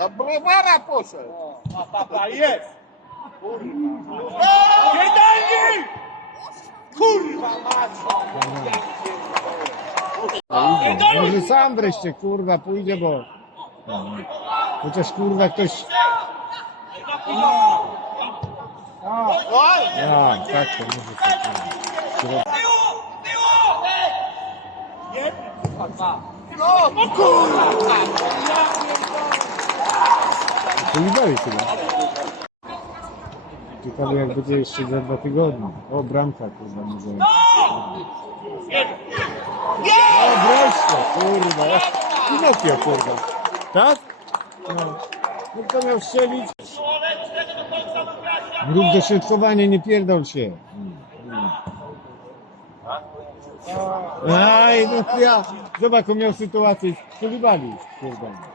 A browara poszedł. A papa jest! Kurwa! Nie daj Kurwa mać! Może sam wreszcie kurwa pójdzie, bo... Chociaż kurwa ktoś... Ja, tak to może tak. No, kurwa! Polibali chyba. Ciekawe jak będzie jeszcze za dwa tygodnie. O, bramka kurwa może. O, wreszcie, kurwa. Pinokio kurwa. Tak? No. No to miał strzelić. Rób dośrodkowanie, nie pierdol się. Aj, no ja. Zobacz, jaką miał sytuację. Polibali, kurwa.